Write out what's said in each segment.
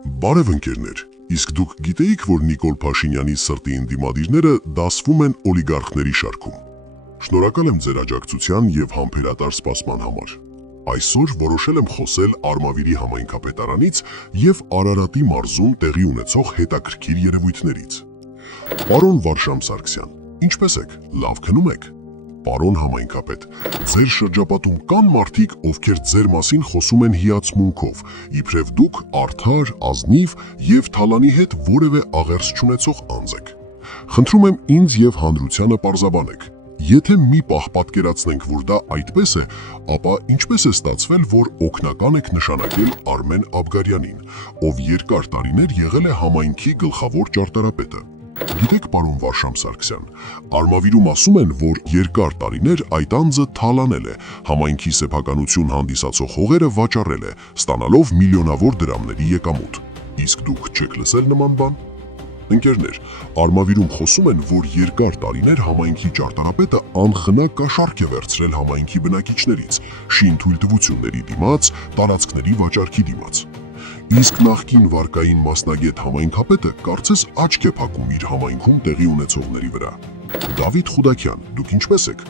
Բարև ընկերներ, իսկ դուք գիտեիք, որ Նիկոլ Փաշինյանի սրտի ընդդիմադիրները դասվում են օլիգարխների շարքում։ Շնորհակալ եմ ձեր աջակցության եւ համբերատար սպասման համար։ Այսօր որոշել եմ խոսել Արմավիրի համայնքապետարանից եւ Արարատի մարզում տեղի ունեցող հետաքրքիր երևույթներից։ Պարոն Վարշամ Սարգսյան, ինչպե՞ս եք, լավ քնում եք։ Պարոն համայնքապետ, ձեր շրջապատում կան մարդիկ, ովքեր ձեր մասին խոսում են հիացմունքով, իբրև դուք արդար, ազնիվ եւ թալանի հետ որևէ աղերս չունեցող անձ եք։ Խնդրում եմ ինձ եւ հանրությանը պարզաբանեք։ Եթե մի պահ պատկերացնենք, որ դա այդպես է, ապա ինչպես է ստացվել, որ օգնական եք նշանակել Արմեն Աբգարյանին, ով երկար տարիներ եղել է համայնքի գլխավոր ճարտարապետը։ Գիտեք, պարոն Վարշամ Սարգսյան, Արմավիրում ասում են, որ երկար տարիներ այդ անձը թալանել է, համայնքի սեփականություն հանդիսացող հողերը վաճառել է, ստանալով միլիոնավոր դրամների եկամուտ։ Իսկ դուք չեք լսել նման բան։ Ընկերներ, Արմավիրում խոսում են, որ երկար տարիներ համայնքի ճարտարապետը անխնա կաշառք է վերցրել համայնքի բնակիչներից, շին թույլտվությունների դիմաց, տարածքների վաճառքի դիմաց։ Իսկ նախկին վարկային մասնագետ համայնքապետը կարծես աչք է փակում իր համայնքում տեղի ունեցողների վրա։ Դավիթ Խուդակյան, դուք ինչպե՞ս եք։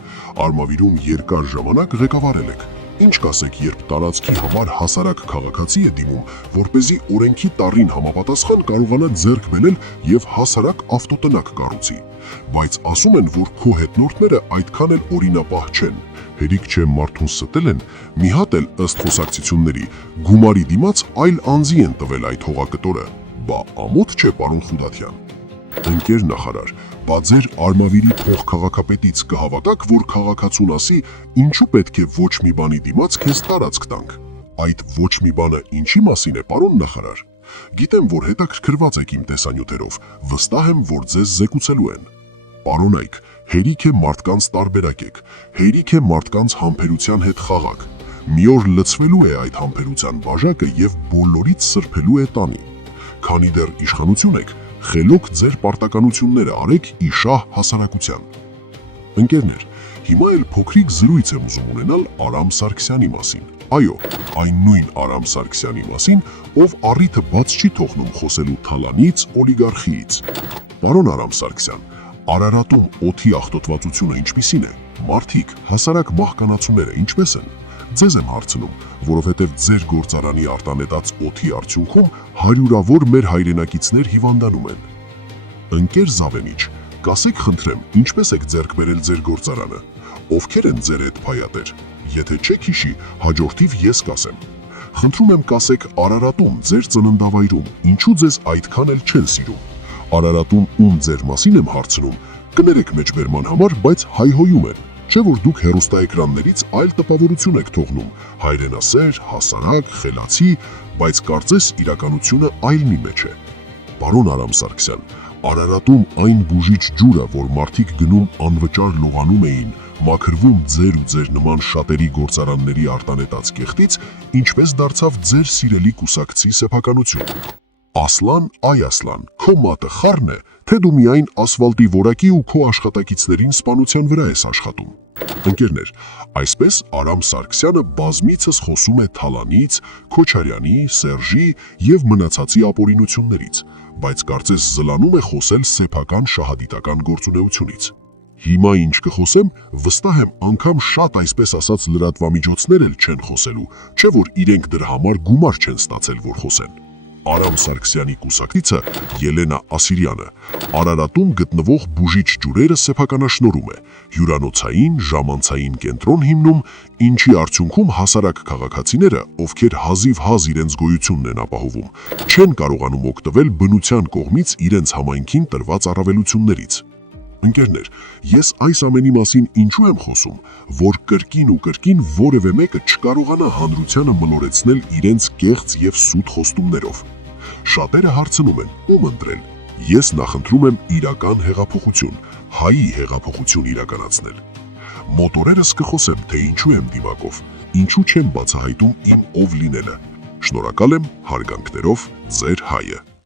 Արմավիրում երկար ժամանակ ղեկավարել եք։ Ինչ կասեք, երբ տարածքի համար հասարակ քաղաքացի է դիմում, որպեսզի օրենքի տառին համապատասխան կարողանա ձեռք բերել եւ հասարակ ավտոտնակ կառուցի։ Բայց ասում են, որ քո հետնորդները այդքան էլ օրինապահ չեն։ Հերիք չէ մարդուն ստել են, մի հատ էլ ըստ խոսակցությունների գումարի դիմաց այլ անձի են տվել այդ հողակտորը։ Բա ամոթ չէ, պարոն Խուդակյան։ Ընկեր նախարար, բա ձեր Արմավիրի փոխքաղաքապետից կհավատաք, որ քաղաքացուն ասի, ինչու պետք է ոչ մի բանի դիմաց քեզ տարածք տանք։ Այդ ոչ մի բանը ինչի մասին է, պարոն նախարար։ Գիտեմ, որ հետաքրքրված եք իմ տեսանյութերով, վստահ եմ, որ ձեզ զեկուցելու են։ Պարոն Այք, հերիք է մարդկանց տարբերակ եք, հերիք է մարդկանց համբերության հետ խաղաք։ Մի օր լցվելու է այդ համբերության բաժակը եւ բոլորից սրբելու է տանի։ Քանի դեռ իշխանություն եք, խելոք ձեր պարտականությունները արեք իշահ հասարակության։ Ընկերներ, հիմա էլ փոքրիկ զրույց եմ ուզում ունենալ Արամ Սարգսյանի մասին։ Այո, այն նույն Արամ Սարգսյանի մասին, ով առիթը բաց չի թողնում խոսելու թալանից, օլիգարխիից։ Պարոն Արամ Սարգսյան, Արարատում օդի աղտոտվածությունը ինչպիսին է։ Մարդիկ, հասարակ մահկանացուները ինչպես են։ Ձեզ եմ հարցնում, որովհետև ձեր գործարանի արտանետած օդի արդյունքում հարյուրավոր մեր հայրենակիցներ հիվանդանում են։ Ընկեր Զավենիչ, կասեք խնդրեմ, ինչպես եք ձեռք բերել ձեր գործարանը։ Ովքեր են ձեր հետ փայատեր։ Եթե չեք հիշի, հաջորդիվ ես կասեմ։ Խնդրում եմ կասեք Արարատում, ձեր ծննդավայրում, ինչու ձեզ այդքան էլ չեն սիրում։ Արարատում ում ձեր մասին եմ հարցնում, կներեք մեջբերման համար, բայց հայհոյում են, չէ որ դուք հեռուստաէկրաններից այլ տպավորություն եք թողնում, հայրենասեր, հասարակ, խելացի, բայց կարծես իրականությունը այլ մի մեջ է։ Պարոն Արամ Սարգսյան, Արարատում այն բուժիչ ջուրը, որ մարդիկ գնում անվճար լողանում էին, մաքրվում ձեր ու ձեր նման շատերի գործարանների արտանետած կեղտից, ինչպես դարձավ ձեր սիրելի կուսակցի սեփականություն։ Ասլան, այ Ասլան, քո մատը խառն է, թե դու միայն ասֆալտի որակի ու քո աշխատակիցներին սպանության վրա ես աշխատում։ Ընկերներ, այսպես Արամ Սարգսյանը բազմիցս խոսում է Թալանից, Քոչարյանի, Սերժի եւ մնացածի ապօրինություններից, բայց կարծես զլանում է խոսել սեփական շահադիտական գործունեությունից։ Հիմա ինչ կխոսեմ, վստահ եմ անգամ շատ այսպես ասած լրատվամիջոցներ էլ չեն խոսելու, չէ որ իրենք դրա համար գումար չեն ստացել, որ խոսեն։ Արամ Սարգսյանի կուսակցիցը Ելենա Ասիրյանը Արարատում գտնվող բուժիչ ջուրերը սեփականաշնորհում է, հյուրանոցային, ժամանցային կենտրոն հիմնում, ինչի արդյունքում հասարակ քաղաքացիները, ովքեր հազիվ-հազ իրենց գոյությունն են ապահովում, չեն կարողանում օգտվել բնության կողմից իրենց համայնքին տրված առավելություններից։ Ընկերներ, ես այս ամենի մասին ինչու եմ խոսում, որ կրկին ու կրկին որևէ մեկը չկարողանա հանրությանը մոլորեցնել իրենց կեղծ եւ սուտ խոստումներով։ Շատերը հարցնում են, ում ընտրել։ Ես նախընտրում եմ իրական հեղափոխություն, հայի հեղափոխություն իրականացնել։ Մոտորերս կխոսեմ, թե ինչու եմ դիմակով, ինչու չեմ բացահայտում իմ ով լինելը։ Շնորհակալ եմ, հարգանքներով, ձեր հայը։